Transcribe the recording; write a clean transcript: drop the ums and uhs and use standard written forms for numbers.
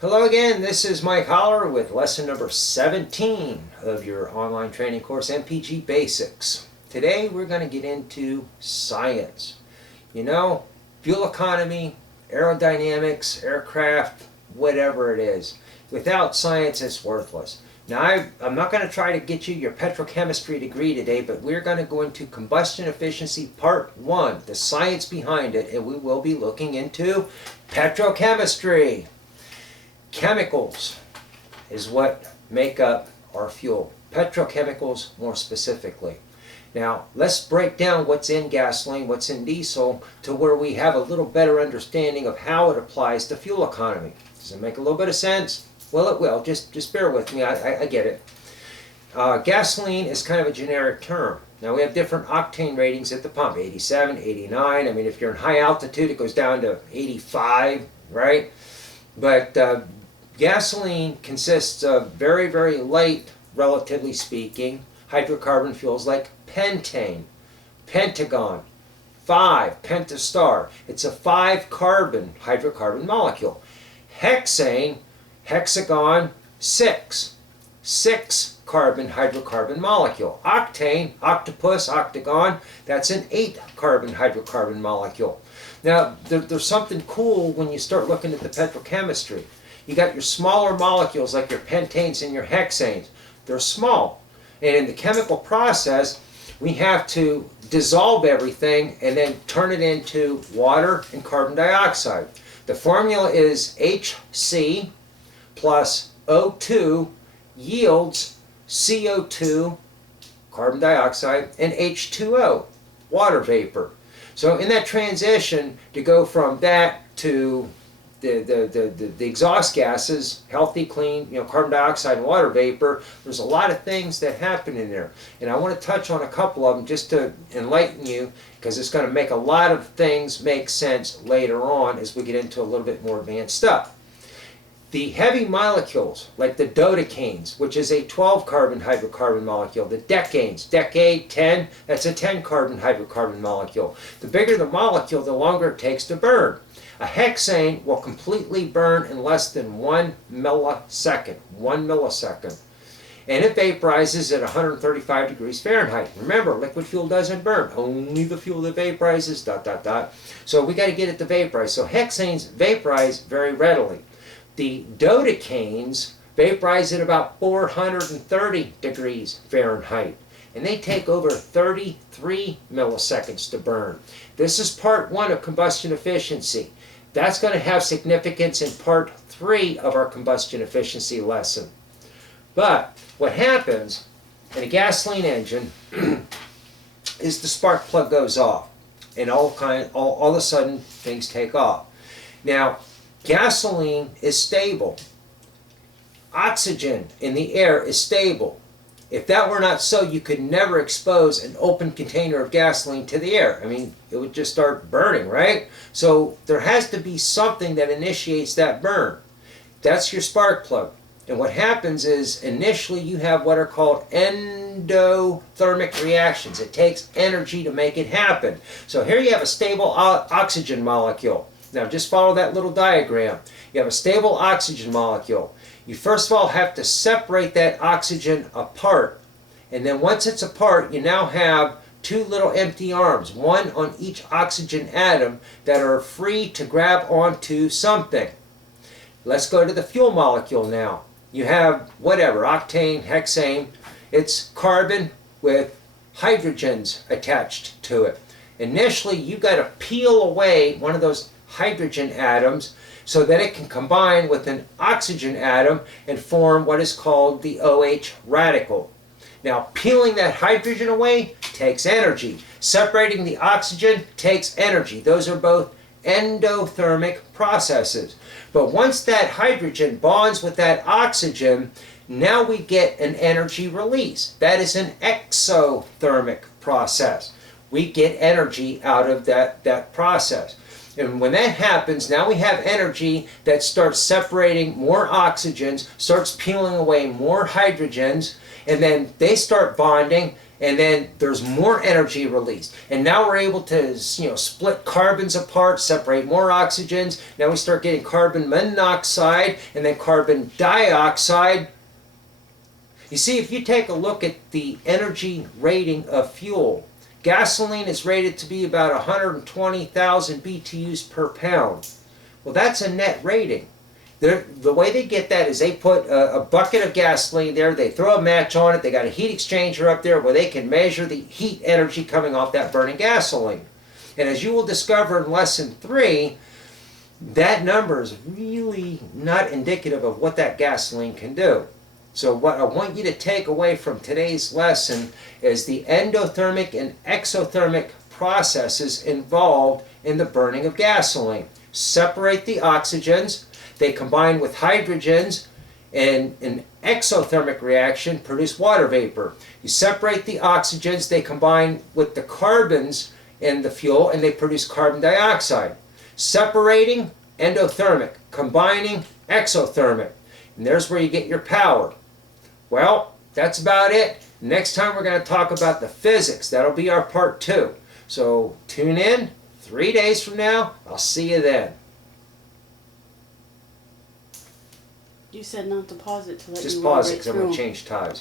Hello again, this is Mike Holler with lesson number 17 of your online training course, MPG Basics. Today we're going to get into science. You know, fuel economy, aerodynamics, aircraft, whatever it is. Without science, it's worthless. Now, I'm not going to try to get you your petrochemistry degree today, but we're going to go into combustion efficiency part 1, the science behind it, and we will be looking into petrochemistry. Chemicals is what make up our fuel. Petrochemicals more specifically. Now, let's break down what's in gasoline, what's in diesel, to where we have a little better understanding of how it applies to fuel economy. Does it make a little bit of sense? Well, it will. Just bear with me. I get it. Gasoline is kind of a generic term. Now, we have different octane ratings at the pump, 87, 89. I mean, if you're in high altitude, it goes down to 85, right? But gasoline consists of very, very light, relatively speaking, hydrocarbon fuels like pentane, pentagon, 5, pentastar. It's a 5-carbon hydrocarbon molecule. Hexane, hexagon, 6, 6-carbon hydrocarbon molecule. Octane, octopus, octagon, that's an 8-carbon hydrocarbon molecule. Now, there's something cool when you start looking at the petrochemistry. You got your smaller molecules like your pentanes and your hexanes. They're small. And in the chemical process, we have to dissolve everything and then turn it into water and carbon dioxide. The formula is HC plus O2 yields CO2, carbon dioxide, and H2O, water vapor. So in that transition, to go from that to the exhaust gases, healthy, clean, carbon dioxide and water vapor, there's a lot of things that happen in there. And I want to touch on a couple of them just to enlighten you, because it's going to make a lot of things make sense later on as we get into a little bit more advanced stuff. The heavy molecules, like the dodecanes, which is a 12-carbon hydrocarbon molecule. The decanes, decade, 10, that's a 10-carbon hydrocarbon molecule. The bigger the molecule, the longer it takes to burn. A hexane will completely burn in less than 1 millisecond. 1 millisecond. And it vaporizes at 135 degrees Fahrenheit. Remember, liquid fuel doesn't burn. Only the fuel that vaporizes, ... So we got to get it to vaporize. So hexanes vaporize very readily. The dodecanes vaporize at about 430 degrees Fahrenheit. And they take over 33 milliseconds to burn. This is part 1 of combustion efficiency. That's going to have significance in part 3 of our combustion efficiency lesson. But what happens in a gasoline engine is the spark plug goes off, and all of a sudden things take off. Now, gasoline is stable. Oxygen in the air is stable. If that were not so, you could never expose an open container of gasoline to the air. I mean, it would just start burning, right? So there has to be something that initiates that burn. That's your spark plug. And what happens is, initially you have what are called endothermic reactions. It takes energy to make it happen. So here you have a stable oxygen molecule. Now just follow that little diagram. You have a stable oxygen molecule. You first of all have to separate that oxygen apart. And then once it's apart, you now have 2 little empty arms, one on each oxygen atom, that are free to grab onto something. Let's go to the fuel molecule now. You have whatever, octane, hexane. It's carbon with hydrogens attached to it. Initially, you've got to peel away one of those hydrogen atoms so that it can combine with an oxygen atom and form what is called the OH radical. Now, peeling that hydrogen away takes energy. Separating the oxygen takes energy. Those are both endothermic processes. But once that hydrogen bonds with that oxygen, now we get an energy release. That is an exothermic process. We get energy out of that process. And when that happens, now we have energy that starts separating more oxygens, starts peeling away more hydrogens, and then they start bonding, and then there's more energy released. And now we're able to, split carbons apart, separate more oxygens. Now we start getting carbon monoxide and then carbon dioxide. You see, if you take a look at the energy rating of fuel, gasoline is rated to be about 120,000 BTUs per pound. Well, that's a net rating. The way they get that is they put a bucket of gasoline there, they throw a match on it, they got a heat exchanger up there where they can measure the heat energy coming off that burning gasoline. And as you will discover in lesson 3, that number is really not indicative of what that gasoline can do. So what I want you to take away from today's lesson is the endothermic and exothermic processes involved in the burning of gasoline. Separate the oxygens. They combine with hydrogens, and an exothermic reaction produce water vapor. You separate the oxygens, they combine with the carbons in the fuel, and they produce carbon dioxide. Separating, endothermic. Combining, exothermic. And there's where you get your power. Well, that's about it. Next time we're going to talk about the physics. That'll be our part 2. So tune in 3 days from now. I'll see you then. You said not to pause it to let Just you roll pause it right because I'm going to through. change ties.